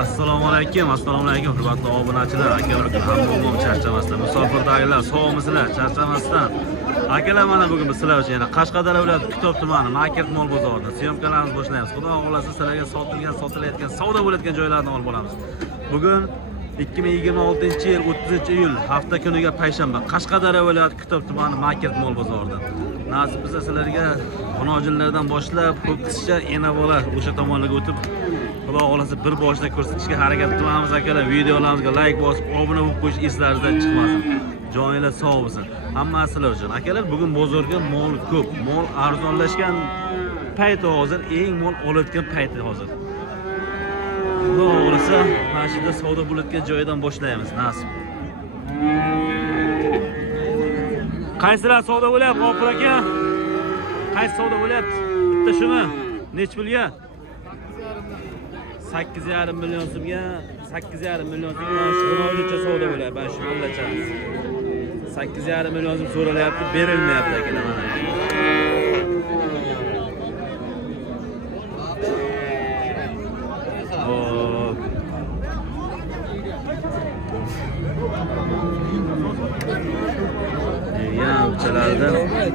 Assalomu alaykum, hurmatli obunachilar, akalar, hamma charchamasdan, musofirdagilar, sog'misizlar, charchamasdan. Akalar, mana bugun biz sizlar uchun yana Qashqadaryo viloyati Kitob tumani Market Mall bozorida syomkalarimizni boshlaymiz. Xudo xolasa sizlarga sotilayotgan, savdo bo'layotgan joylarni olib boramiz. Bugun 2026-yil 30-iyul hafta kuniga payshanba Qashqadaryo viloyati Kitob tumani Market Mall bozorida. Nasib bo'lsa sizlarga xonojinlardan boshlab, ho'kizcha enavola o'sha tomonlarga o'tib, Xudo xolasa bir boshda ko'rsatishga harakat qilamiz akalar. Videolarimizga like bosib, obuna bo'lib qo'yish eslaringizdan chiqmasin. Joyinglar sog' bo'lsin. Hammasi sizlar uchun. Akalar, bugun bozorga mol ko'p, mol arzonlashgan payti hozir, eng mol olayotgan payti hozir. Xudo xolasa, mana shu yerda savdo bo'layotgan joydan boshlaymiz. Nasib. Qaysilar savdo bo'lyapti, G'ofur aka? Qaysi savdo bo'lyapti? Bitta shumi? Nech pulga? 8,5 million so'mga, 8,5 million so'mga shuncha savdo bo'lyapti. Ben shuni anlatamiz. 8,5 million so'm so'ralyapti, berilmayapti akalar mana.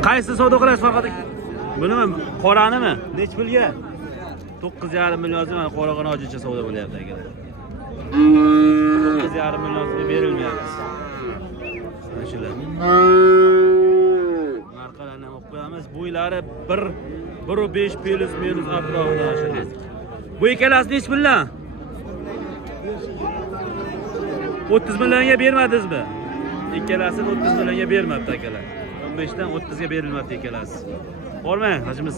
Qaysi savdo qilasiz faqat? Bunimi? Qoranimi? Nech pulga? 9,5 million so'm qorag'ini hojincha savdo bo'lyapti akalar. 9,5 million so'mga berilmayapti. Mana shular. Narxlarni ham o'qib qo'yamiz. Bo'ylari 1.5 plus minus atrofida shular. Bu ikkalasi nech pullar? 30 millionga bermadingizmi? Ikkalasini 30 millionga bermabdi akalar. 15 dan 30 ga berilmabdi ikkalasi. Bormang, hajimiz.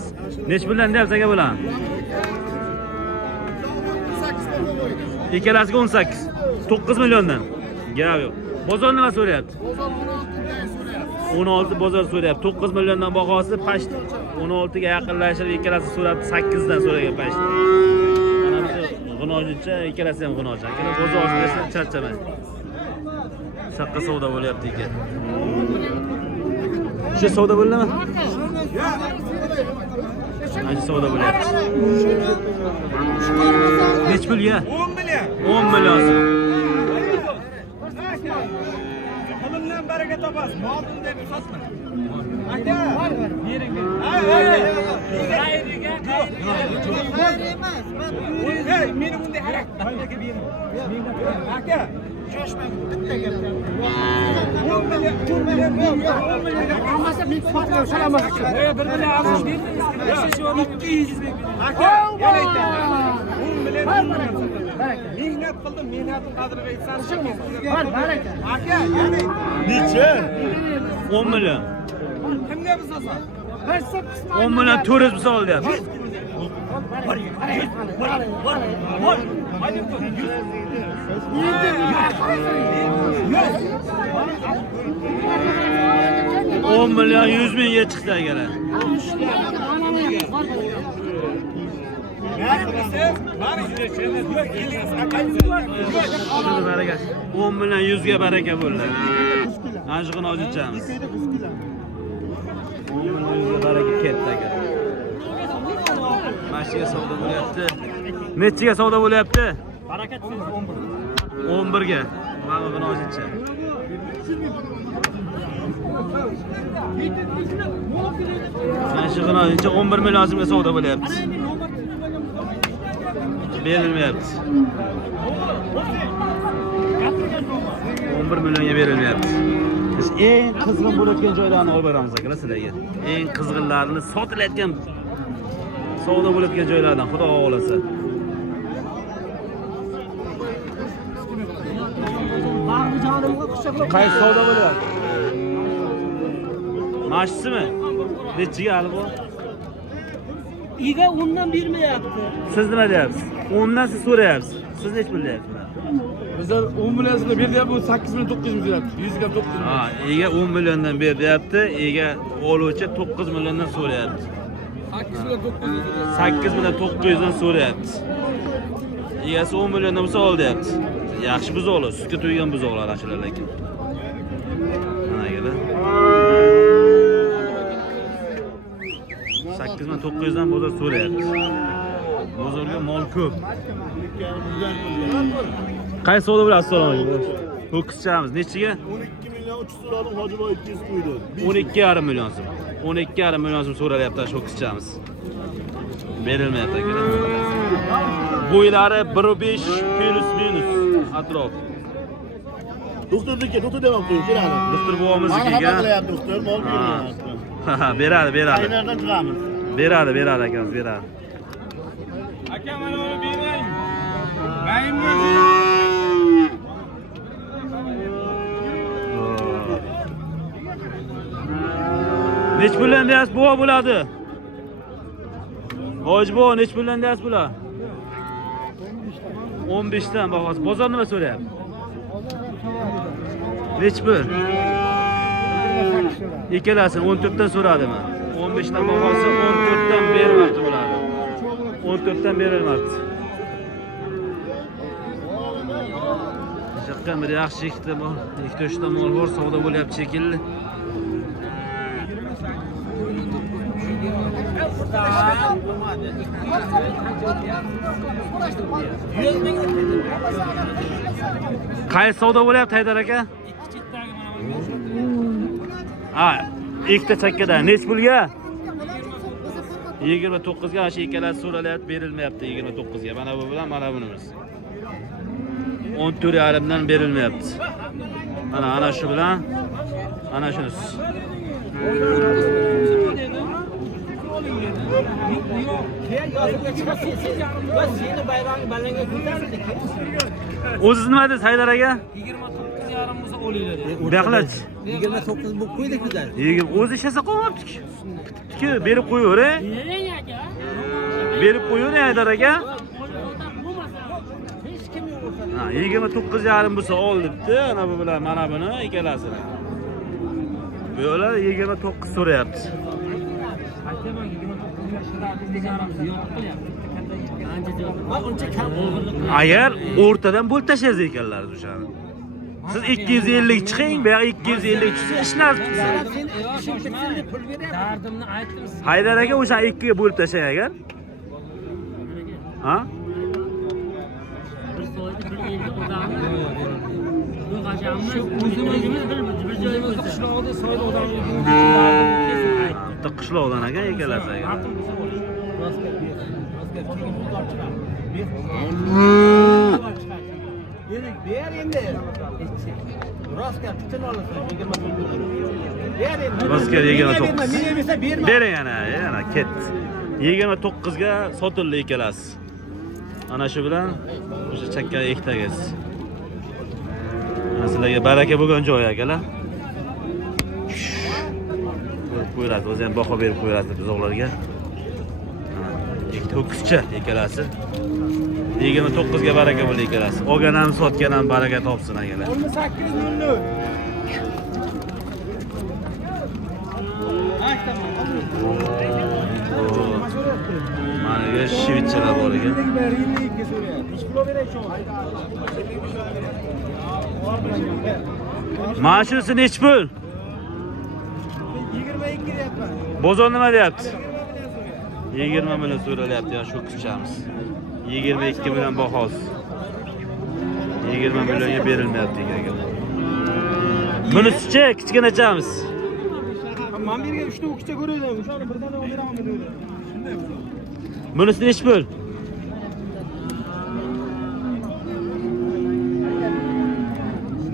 Nech puldan deyapsiz aka bular? Ikkalasiga 18. 9 milliondan. Gap yo'q. Bozor nima so'rayapti? 16 bozor so'rayapti. 9 milliondan bahosi past 16 ga yaqinlashib, ikkalasi so'rabdi 8 dan so'ragan past. Mana bu g'unojincha, ikkalasi ham g'unoj. Akalar, bozor desa charchamang. Saqqa savdo bo'lyapti ekan. Shu savdo bo'ldimi? Ana savdo bo'lyapti. Nech pulga? 10 million. 10 million so'm. Qo'limdan baraka topasiz. Moldin deb sotma. Aka, bering. Qayeriga. Hey, meni bunday harak. Aka bering. Aka, shoshmang, bitta gap. 10 million. Hammasi men sotib shalamoq. Bir million aziz berdingiz. 200 ming. Aka, yana aytaman. 10 million. Mehnat qildim, mehnatim qadriga yetsin. Baraka. Aka, yana Necha? 10 million. Kimga biz olsan? 10 million to'riz misol olyapti. On milyon 100 mingga chiqdi akalar. Baraka. 10 million 100 ga baraka bo'ldi. Mana shu hojatchamiz. 10 million 100 ga baraka ketdi aka. Mashiga savdo bo'lyapti. Nechiga savdo bo'lyapti? Barakat 11. 11 ga. Mana buni hojatcha. Mana shu hojatcha 11 million so'mga savdo bo'lyapti. Berilmayapti. 11 millionga berilmayapti. Biz eng qizg'in bo'layotgan joylarni olib boramiz akalar sizlarga. Eng qizg'inlarini sotilayotgan savdo bo'layotgan joylardan, xudo xolasa. Qaysi savdo bo'lyapti? Mashsimi? Nechiga hali bu? Iga 10 dan bermayapti. Siz nima deyapsiz? 10 dan siz so'rayapsiz. Siz nech pul deyapsiz? Bizlar 10 million beryapti, bu 8 million 900 ming deyapti. 100 ga 900 ming. Ha, ega 10 milliondan ber deyapti, ega oluvchi 9 milliondan so'rayapti. 8 million 900 ming. 8 million 900 dan so'rayapti. Egasi 10 milliondan bo'lsa ol deyapti. Yaxshi buzoqlar, sutga to'ygan buzoqlar ashular lekin. Mana akalar. 8 million 900 dan bozor so'rayapti. Bozorga mol ko'p. Qaysi savdo bilan assalomu alaykum. Ho'kizchamiz nechiga? 12 milyon 300 so'radim, Hojiboy 200 qo'ydi. 12,5 million so'm. 12,5 million so'm so'ralyapti ho'kizchamiz. Berilmayapti aka. Bo'ylari 1.5 plus minus atrof. Doktorniki, doktor devam qo'ying, keladi. Doktor bobomiznikiga. Mana xabar qilyapti doktor, mol beryapti. Beradi. Qayerdan chiqamiz? Beradi akamiz, beradi. Aka mana uni bering. Mayimga Nech puldan deyapsiz bu bo'ladi? Hojibo nech puldan deyapsiz bular? 15 dan bahosi. Bozor nima so'rayapti? Nech pul? Ikkalasini 14 dan so'radimi? 15 dan bahosi 14 dan bermoqchi bo'ladi. 14 dan berilmoqchi. Shaqqan bir yaxshi ikkita bor, ikkita uchta mol bor, savdo bo'lyapti shekilli. Qaysi savdo bo'lyapti Haydar aka? Ha, ikkita chakkada nech pulga? 29 ga shu ikkalasi so'ralyapti, berilmayapti 29 ga. Mana bu bilan mana bunimiz. 14,5 dan berilmayapti. Ana shu bilan ana shunisi. O'zingiz nima dedingiz Haydar aka? 29,5 bo'lsa o'laylar. Baqlach. 29 bo'lib qo'ydik bizlar. O'zi ishasa qolmabdi-ku. Bitdi-ku, berib qo'yaver. Berib qo'yaver Haydar aka. Ha, 29,5 bo'lsa ol debdi. Ana bu bilan mana buni ikkalasini. Bu yo'lar 29 so'rayapti. Agar o'rtadan bo'lib tashlaysiz ekanlar o'shani. Siz 250 chiqing, bu yoq 250 chiqsa ishlar tutsin. Dardimni aytdim. Haydar aka o'sha 2 ga bo'lib tashlang agar. Ha? Bir so'ydi, bir 50 odamni. Bu g'ajamni o'zimiz bir joyimizda qishloqda so'ydi odamni. Bitta qishloqdan aka ekalasi aka. Ber endi. Roska tutun olsin 29. Ber endi. Roska 29. Menga bersa berma. Bering yana ketdi. 29 ga sotildi ikkalasi. Ana shu bilan o'sha chakka ektagiz. Sizlarga baraka bo'lgan joy akalar. Qo'yiladi, o'zi ham baho berib qo'yiladi buzoqlarga. Ikkita ho'kizcha ikkalasi. 29 ga baraka bo'ldi ikkalasi. Olgan ham sotgan ham baraka topsin akalar. 18:00. Mana shivitchalar bor ekan. Mana shunisi nech pul? 22 deyapman. Bozor nima deyapti? 20 million so'ralyapti ya shu qizchamiz. 22 million bahosi. 20 millionga berilmayapti ekan. Bunisi-chi, kichkinachamiz. Men bergan 3 ta o'qishcha ko'rdim. O'shani birdan beraman dedi. Shunday. Bunisi nech pul?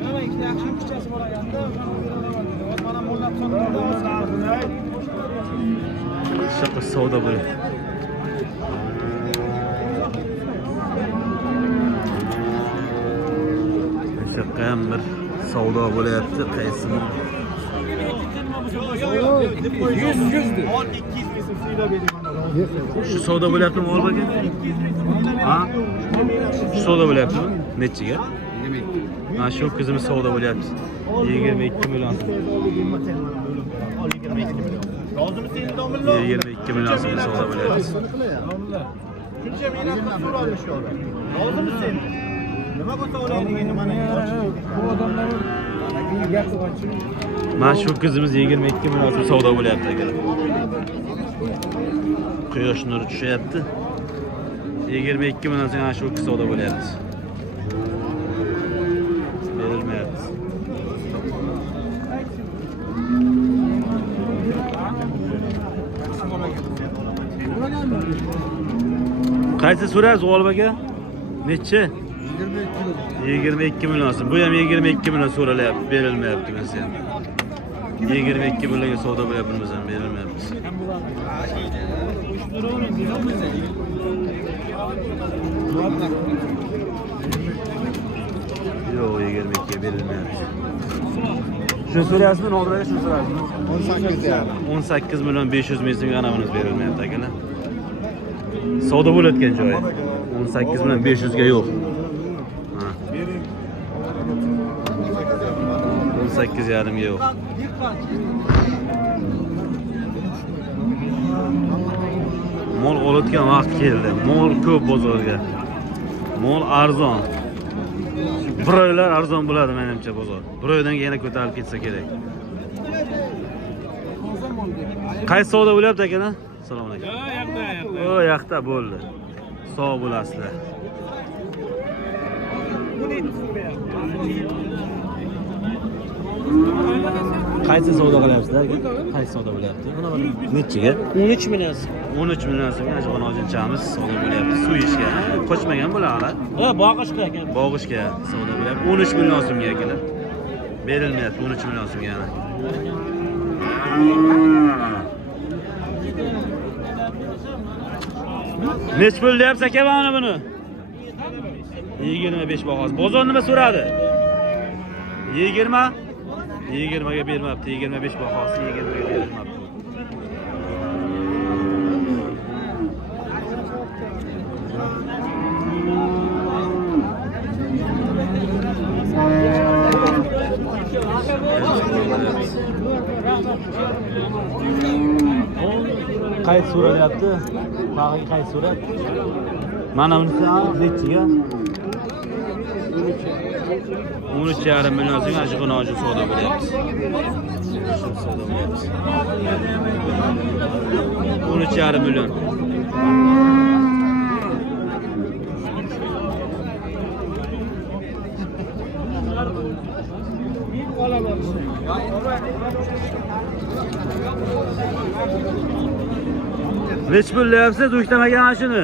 Mana ikkita yaxshi o'qishchasi bor ekanda, o'shani beraman dedi. Mana mollab sotdim. Shaqa savdo bo'ladi. Shaqa ham bir savdo bo'layapti, qaysimi? 100'di. 200 ming so'ylab bering. Shu savdo bo'lyaptimi ol baka? Ha? Shu savdo bo'lyaptimi? Nechiga? 22. Ha, shu qizimiz savdo bo'lyapti. 22 million. 22 million so'm savdo bo'lyapti. Shuncha mehnat qilib so'radi shu odam. Rozimisan? Nima bo'lsa o'laydigini mana bu odamlar Mana shu qizimiz 22 million so'm savdo bo'lyapti aka. Quyosh nuri tushyapti. 22 million so'm ana shu ikki savdo bo'lyapti. Berilmayapti. Qaysi so'rasiz G'olib aka? Necha? 22 million so'm. Bu ham 22 million so'ralyapti, berilmayapti bizga ham. 22 millionga savdo bo'lyapti, biz ham berilmayapti. Yo'q, 22 ga berilmayapti. Shuni so'rayapsizmi, Nodiraga shuni so'rayapsizmi? 18 million 500 ming so'mga ana buni berilmayapti akalar. Savdo bo'layotgan joyi 18 million 500 ga yo'q. 18,5 ga yo'q. Mol olayotgan vaqt keldi. Mol ko'p bozorga. Mol arzon. Bir oylar arzon bo'ladi menimcha bozor. Bir oydan yana ko'tarilib ketsa kerak. Qaysi savdo bo'lyapti akalar? Assalomu alaykum. O, yoqda bo'ldi. Sog' bo'lasizlar. Qaysi savdo qilyapsizlar? Qaysi savdo bo'lyapti? Nechiga? 13 million. 13 million so'mga ajabon ojinchamiz savdo bo'lyapti. Suv ishga. Qochmagan bo'lar. Ha, boqishga ekan. Bog'ishga savdo bo'lyapti. 13 million so'mga akalar. Berilmayapti 13 million so'mga yana. Nech pul deyapsiz aka mana buni? 25 bahosi. Bozor nima so'radi? 20? 20 ga bermabdi. 25 bahosi 20 ga berilmabdi. Qaysi so'ralyapti? Tag'iga qaysi so'rayapti? Mana bunisi nechiga? 13,5 million so'mga shu qo'noji savdo bo'lyapti. Shu savdo bo'lyapti. 13,5 million. Nech pul deyapsiz o'ktamaga mana shuni?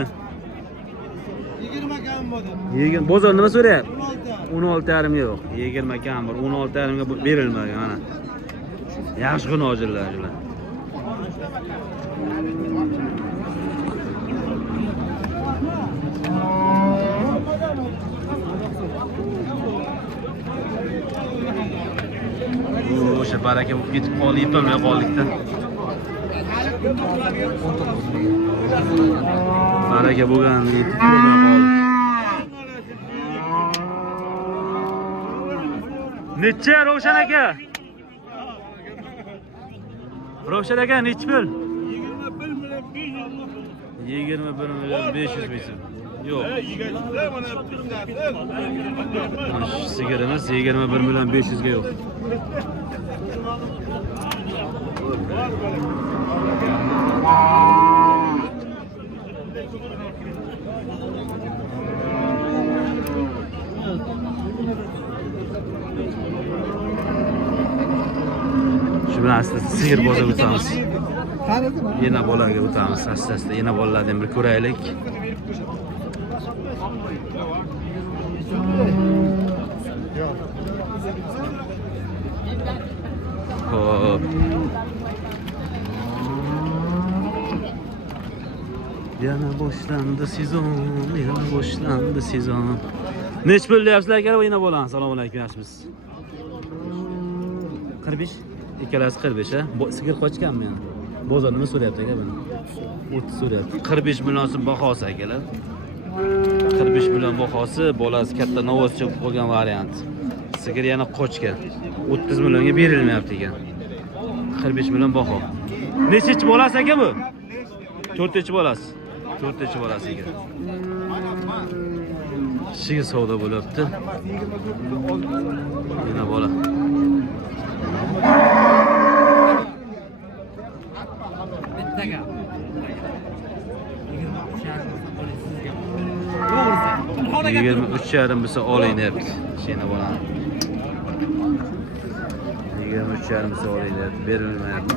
20 kam bo'ldi. 20 bozor nima so'rayapti? 16,5 ga yo'q. 20 kam bor. 16,5 ga berilmagan mana. Yaxshi xunojillar shular. O'sha baraka bo'lib ketib qoldi, yetolmay qoldikda. Baraka bo'lgan yetib qolmay qoldi. Necha Ravshan aka? Ravshan aka necha pul? 21 million 500 ming so'm. Yo'q. Sigirimiz 21 million 500 ga yo'q. Shu bilan asta sigir bozorga o'tamiz. Yana bolaga o'tamiz. Asta yana bolalardan bir ko'raylik. Hop. Yana boshlandı sezon, yana boshlandı sezon. Nech pul deyapsizlar aka? Yana bo'lan. Assalomu alaykum, yaxshimisiz? 45. Ikkalasi 45 ha. Sigir qochganmi yana? Bozor nima so'rayapti aka buni? 30 so'rayapti. 45 million so'm bahosi akalar. 45 million bahosi, bolasi katta novoz chiqib qolgan variant. Sigir yana qochgan. 30 millionga berilmayapti ekan. 45 million baho. Nechichi bolasi aka bu? 4-chi bolasi. 4-chi bolasi ekan. Sigir savdo bo'lyapti. Yana bola. Bittaga. 23,5 bo'lsa oling deyapti. Sheni bolani. 23,5 bo'lsa oling deyapti. Berilmayapti.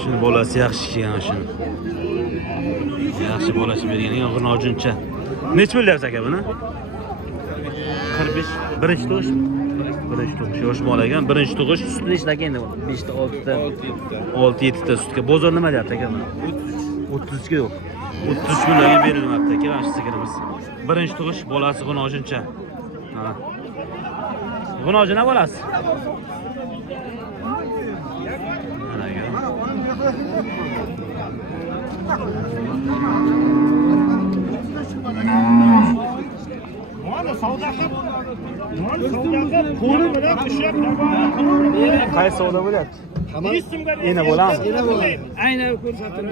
Shuni bolasi yaxshi kelgan shuni. Yaxshi bolasi bergan, g'inojuncha. Nech bo'lyapti aka buni? 45. Birinchi tug'ish. Birinchi tug'ish. Yosh bola ekan, birinchi tug'ish. Sutli ishlak endi 5 ta, 6 ta, 6-7 ta sutga. Bozor nima deyapti aka buni? 33 ga yo'q. 33 millionga berilmoqda aka, mana shu sigirimiz. Birinchi tug'ish, bolasi g'inojuncha. Ha. G'inojuna bolasi. Qaysi savdo bo'lyapti? Ena bo'ladimi? Aynan ko'rsatdim.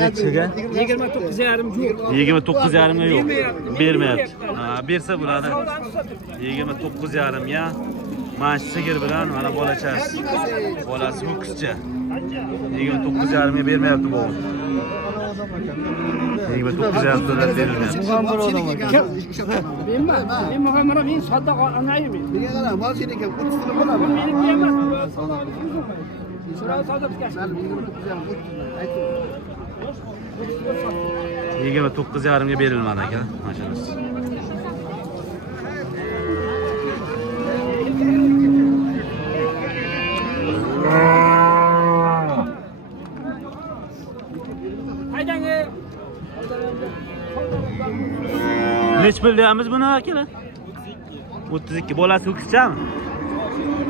Nechiga? 29,5 yo'q. 29,5 ga yo'q. Bermayapti. Ha, bersa bo'ladi. 29,5 ga. Mana shu sigir bilan mana bolachasi. Bolasi ho'kizcha. 29,5 ga bermayapti bu. 29,5 dollar berilmayapti. Men muhammara men sodda anaymi. Nega qara, mal seniki 30 so'm bo'ladimi? Meniki emas. So'ra sodda bitkasi. 29,5 ga berilmadi aka. Mana shunisi. Haydangi. Nech pul deyamiz buni akalar? 32. Bolasi ho'kizchami?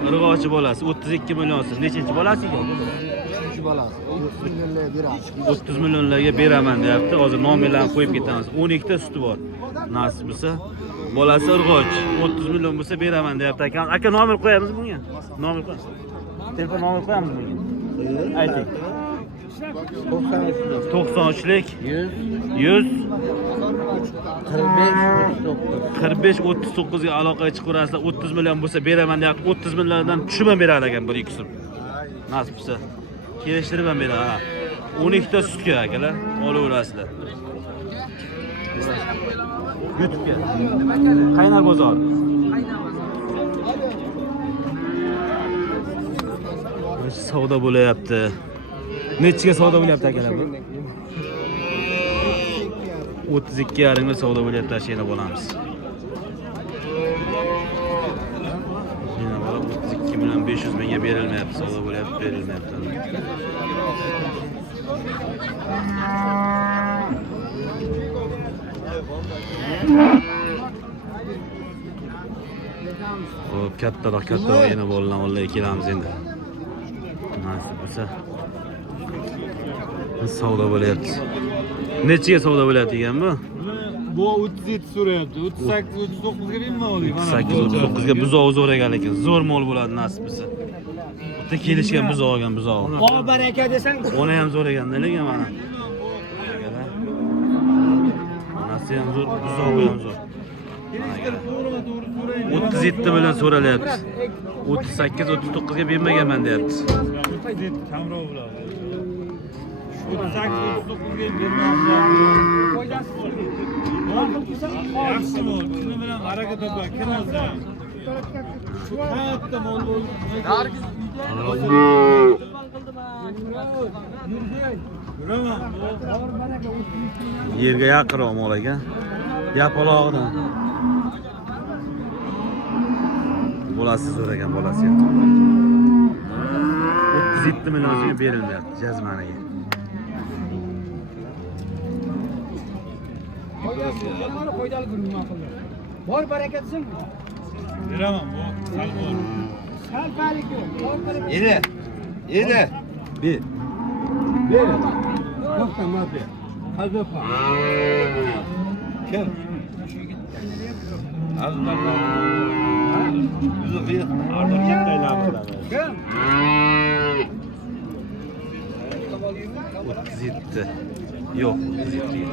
Irg'ochi bolasi 32 millionsiz. Nechinchi bolasi ekan? 3 bolasi. 30 millionlarga beramiz. 30 millionlarga beraman deyapti. Hozir nomerlarni qo'yib ketamiz. 12 ta suti bor. Nasib bo'lsa, bolasi irg'och 30 million bo'lsa beraman deyapti aka. Aka nomer qo'yamiz bunga. Nomer qo'yamiz. Telefon nomer qo'yamiz bunga. Ayting. 93lik 100 45 39 ga aloqaga chiqarasizlar. 30 million bo'lsa beraman deyapti. 30 milliondan tushib ham beradi ekan 1-2 so'm. Nasib bo'lsa kelishtirib ham beradi. 12 ta sutga akalar olaverasizlar. YouTube'ga. Qaynar bozor. Savdo bo'layapti. Nechiga savdo bo'lyapti akalar bu? 32,5 ga savdo bo'lyapti, ashina bo'lamiz. Yana bola 32 million 500 mingga berilmayapti, savdo bo'lyapti, berilmayapti. Xo'p, kattaroq yana bolalar ollay kelamiz endi. Nasib bo'lsa savdo bo'lyapti. Nechiga savdo bo'lyapti ekan bu? Bu 37 so'rayapti. 38 39 ga bermaydi. 38 39 ga buzoq zo'r ekan, lekin zo'r mol bo'ladi nasib bo'lsa. Bitta kelishgan buzoq olgan buzoq. O baraka desang, Ona ham zo'r ekan-da, lekin mana. Onasi ham zo'r, buzoq ham zo'r. 37 million so'ralyapti. 38 39 ga bermaganman deyapti. Kamroq bo'ladi. 38 39 ga bermayapti. Yaxshi mol. Shuni bilan harakat topar. Kim olsa. Shu katta mol bo'ldi. Yerga yaqinroq mol ekan. Yapaloqdan. Bolasi zo'r ekan, bolasi ham. 37 millionga berilmayapti jazmaniga. foydali guruh ma'qullar. Bor baraka desang, Beraman bu. Sal bor. sal palik yo'q. Bor baraka. Edi. Ber. Ber. To'xtamas ber. Hazofa. Kim? Allah. Kim? 37. Yo'q, 37.